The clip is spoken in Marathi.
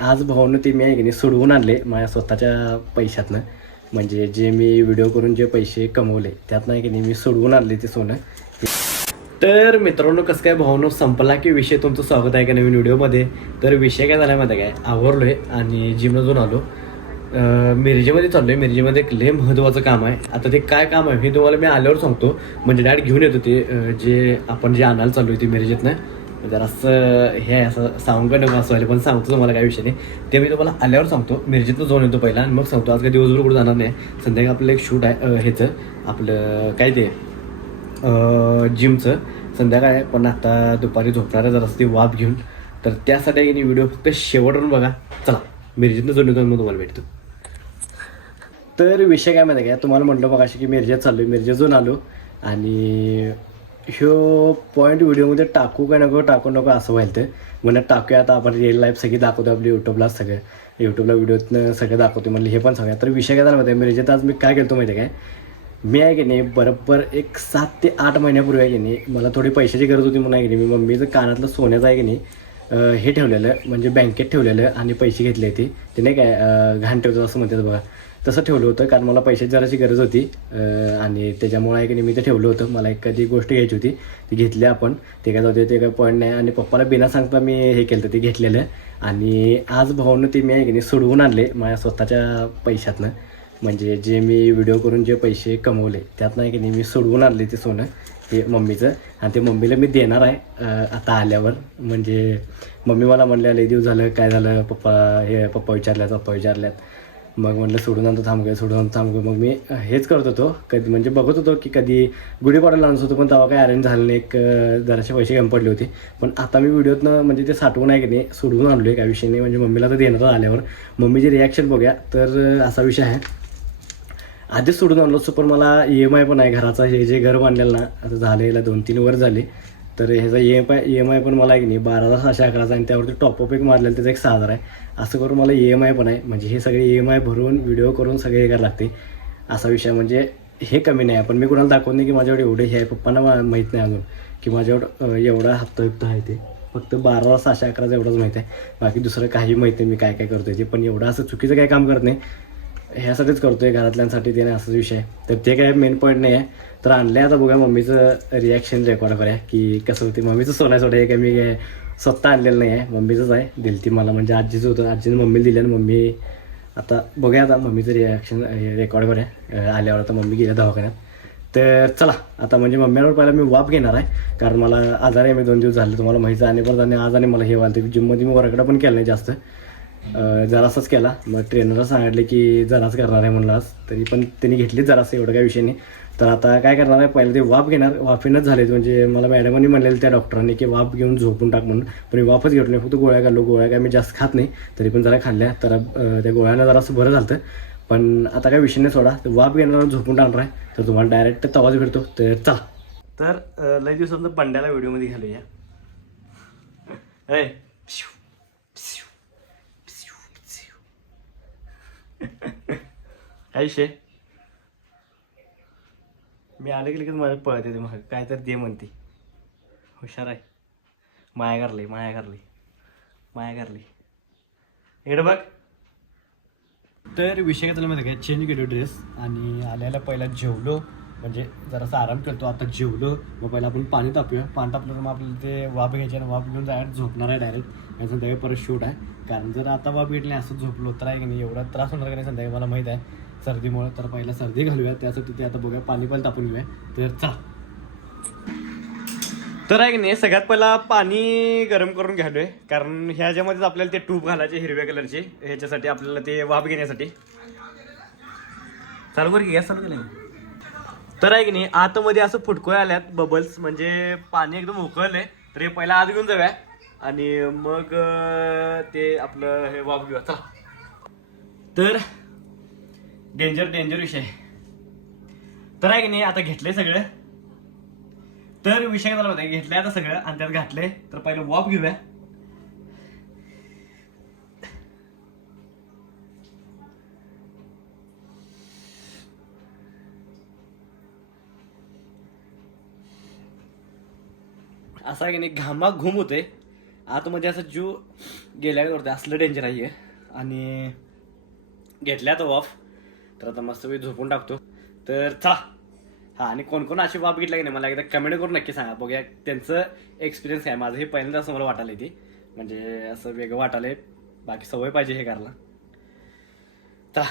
आज भाऊनं ते मी आहे की नाही सोडवून आणले माझ्या स्वतःच्या पैशातनं. म्हणजे जे मी व्हिडिओ करून जे पैसे कमवले त्यात नाही की नाही मी सोडवून आणले ते सोनं. तर मित्रांनो, कसं काय भाऊनो संपला की विषय. तुमचं स्वागत आहे का नवीन व्हिडिओमध्ये. तर विषय काय झाला माहिती काय, आवरलो आहे आणि जिममधून आलो. मिरजेमध्ये चाललो आहे. मिरजेमध्ये एक लय महत्त्वाचं काम आहे. आता ते काय काम आहे हे तुम्हाला मी आल्यावर सांगतो. म्हणजे डायरेक्ट घेऊन येतो ते जे आपण जे आणायला चाललो आहे ते मिरजेतनं. जरा असं हे असं सांगू का नको असं व्हायला, पण सांगतो तुम्हाला काय विषय नाही ते मी तुम्हाला आल्यावर सांगतो. मिरजेतनं जाऊन येतो पहिला आणि मग सांगतो. आज काय दिवसभर कुठं जाणार नाही. संध्याकाळी आपलं एक शूट आहे ह्याचं आपलं काय ते जिमचं संध्याकाळ आहे. पण आता दुपारी झोपणार आहे जरा ती वाफ घेऊन. तर त्यासाठी व्हिडिओ फक्त शेवटवरून बघा. चला मिरजेतनं जाऊन येतो मग तुम्हाला भेटतो. तर विषय काय माहिती आहे काय, तुम्हाला म्हटलं बघा की मिरजेत चाललो आहे. मिरजेतून आलो आणि ह्यो पॉईंट व्हिडिओमध्ये टाकू का नको टाकू नको असं व्हायलं. म्हणत टाकूया आता आपण रिअल लाईफ सगळी दाखवतो आपली यूट्यूबला. सगळं यूट्यूबला व्हिडिओतनं सगळं दाखवतो म्हणलं हे पण सांगा. तर विषय काय झाला माहिती आहे, मिरजेत आज मी काय केलं माहिती आहे काय, मी आहे की नाही बरोबर एक 7 ते 8 महिन्यापूर्वी आहे की नाही मला थोडी पैशाची गरज होती म्हणून आहे की नाही मी मम्मीचं कानातलं सोन्याचं आहे की नाही हे ठेवलेलं म्हणजे बँकेत ठेवलेलं आणि पैसे घेतले ते नाही काय घाण ठेवतं असं म्हणतात बघा. तसं ठेवलं होतं कारण मला पैशाची जराची गरज होती आणि त्याच्यामुळे आहे की नाही मी ते ठेवलं होतं. मला एखादी गोष्ट घ्यायची होती ती घेतली आपण. ते काय जाते ते काय पॉईंट नाही. आणि पप्पाला बिना सांगता मी हे केलं ते घेतलेलं. आणि आज भाऊनं ते मी आहे की नाही सोडवून आणले माझ्या स्वतःच्या पैशातनं. म्हणजे जे मी व्हिडिओ करून जे पैसे कमवले त्यात नाही की नाही मी सोडवून आणले ते सोनं ते मम्मीचं. आणि ते मम्मीला मी देणार आहे आता आल्यावर. म्हणजे मम्मी मला म्हणले लई दिवस झालं काय झालं पप्पा विचारल्यात. मग म्हटलं सोडून आणतो थांबगं. मग मी हेच करत होतो कधी म्हणजे बघत होतो की कधी गुढीपाडव्याला आणत होतो. पण तेव्हा काही अरेंज झालं नाही. एक जराशे पैसे कमी पडले होते. पण आता मी व्हिडिओतनं म्हणजे ते साठवून आहे की नाही सोडवून आणलो आहे. काय विषय नाही. म्हणजे मम्मीला तर देणार आल्यावर मम्मीची रिॲक्शन बघूया. तर असा विषय आहे. आधीच सोडून आणलो असतो पण मला EMI पण आहे घराचा. हे जे घर बांधलेलं ना आता झाले याला 2-3 वर्ष झाले. तर ह्याचा EMI पण मला आहे की नाही 12,611 आणि त्यावरती टॉपअप एक मारलेलं त्याचा एक 6,000 आहे. असं करून मला EMI पण आहे. म्हणजे हे सगळे EMI भरून व्हिडिओ करून सगळे हे करायला लागते असा विषय. म्हणजे हे कमी नाही आहे. पण मी कुणाला दाखवत नाही की माझ्याकडे एवढे हे आहे. पप्पांना माहीत नाही अजून की माझ्याकडं एवढा हप्ता आहे ते. फक्त 12,611 एवढंच माहीत आहे. बाकी दुसरं काही माहीत नाही मी काय काय करतो आहे ते. पण एवढं असं चुकीचं काही काम करत नाही. ह्यासाठीच करतो आहे घरातल्यांसाठी ते नाही असाच विषय. तर ते काय मेन पॉईंट नाही आहे. तर आणलं आहे आता बघा मम्मीचं रिॲक्शन रेकॉर्ड करूया की कसं होते. मम्मीचं सोन्याचं आहे काय मी काय स्वतः आणलेलं नाही आहे. मम्मीचंच आहे. दिली ती मला म्हणजे आजीचं होतं. आजीनं मम्मीला दिलं आणि मम्मी आता बघूया आता मम्मीचं रिॲक्शन रेकॉर्ड करूया आल्यावर. आता मम्मी गेल्या दवाखान्यात. तर चला आता म्हणजे मम्मीवर पहिला मी वाफ घेणार आहे. कारण मला आजार आहे. मी 2 दिवस झाले तुम्हाला माहिती आहे. आणि परत आणि आज आणि मला हे व्हायला जिममध्ये मी वर्कआउट पण केलं नाही जास्त. जरासाच केला. मग ट्रेनरला सांगितले की जराच करणार आहे म्हणलं आज. तरी पण त्यांनी घेतलीच जरासं एवढं काही विषय नाही. तर आता काय करणार आहे पहिलं ते वाफ घेणार. वाफीनंच झाले म्हणजे मला मॅडमांनी म्हणलेलं त्या डॉक्टरांनी की वाफ घेऊन झोपून टाक म्हणून. पण मी वाफच घेतलो नाही. फक्त गोळ्या खाल्लो. गोळ्या काय मी जास्त खात नाही तरी पण जरा खाल्ल्या. तर त्या गोळ्यानं जरासं बरं झालं. पण आता काय विषय नाही सोडा. तर वाफ घेणार झोपून टाकणार आहे. तर तुम्हाला डायरेक्ट तवाच भेटतो. तर चला. तर लई दिवसांचं बंड्याला व्हिडिओमध्ये घालूया. काय विषय मी आले की लगेच माझ्या पळत येते. मग काय तर दे म्हणते. हुशार आहे. माया करली इकडे बघ. तर विषय काय माहिती काय, चेंज केलो ड्रेस आणि आल्याला पहिला जेवलो. म्हणजे जरासा आराम करतो. आता जेवलो मग पहिला आपण पाणी तापूया. पाणी तापलं तर मग आपल्याला ते वाफ घ्यायची आणि वाफ घेऊन जायला झोपणार आहे डायरेक्ट. आणि संध्याकाळी परत शूट आहे. कारण जर आता वाफ घेतली असं झोपलो तर आहे की नाही एवढा त्रास होणार का नाही संध्याकाळी मला माहीत आहे सर्दीमुळे. तर पहिला सर्दी घालूया त्यासाठी ते आता बघूया पाणी पण तापून घेऊया. तर चला. तर आहे की नाही सगळ्यात पहिला पाणी गरम करून घ्यालोय. कारण ह्याच्यामध्येच आपल्याला ते ट्यूब घालायचे हिरव्या कलरचे. ह्याच्यासाठी आपल्याला ते वाफ घेण्यासाठी. चालू कर की गॅस चालू केलं. तर आहे की नाही आतमध्ये असं फुटकोय आल्यात बबल्स. म्हणजे पाणी एकदम उकळलंय. तर हे पहिला आत घेऊन जाऊया आणि मग ते आपलं हे वाफ घेऊया. चला. तर डेंजर विषय. तर आहे की नाही आता घेतलंय सगळं. तर विषय काय झाला होता घेतलंय आता सगळं आणि त्यात घातलंय. तर पहिलं वाफ घेऊया. असा की नाही घामाघूम होते. आतमध्ये असं जीव गेल्या करते, असलं डेंजर आहे हे. आणि घेतल्या तो वाफ, तर आता मस्त मी झोपून टाकतो. तर चला. हां, आणि कोण कोण अशी वाफ घेतला की नाही मला एकदा कमेंट करून नक्की सांगा, बघूया त्यांचं एक्सपिरियन्स काय. माझं हे पहिल्यांदा असं मला वाटायला ती, म्हणजे असं वेगळं वाटायलंय, बाकी सवय पाहिजे हे करायला. चला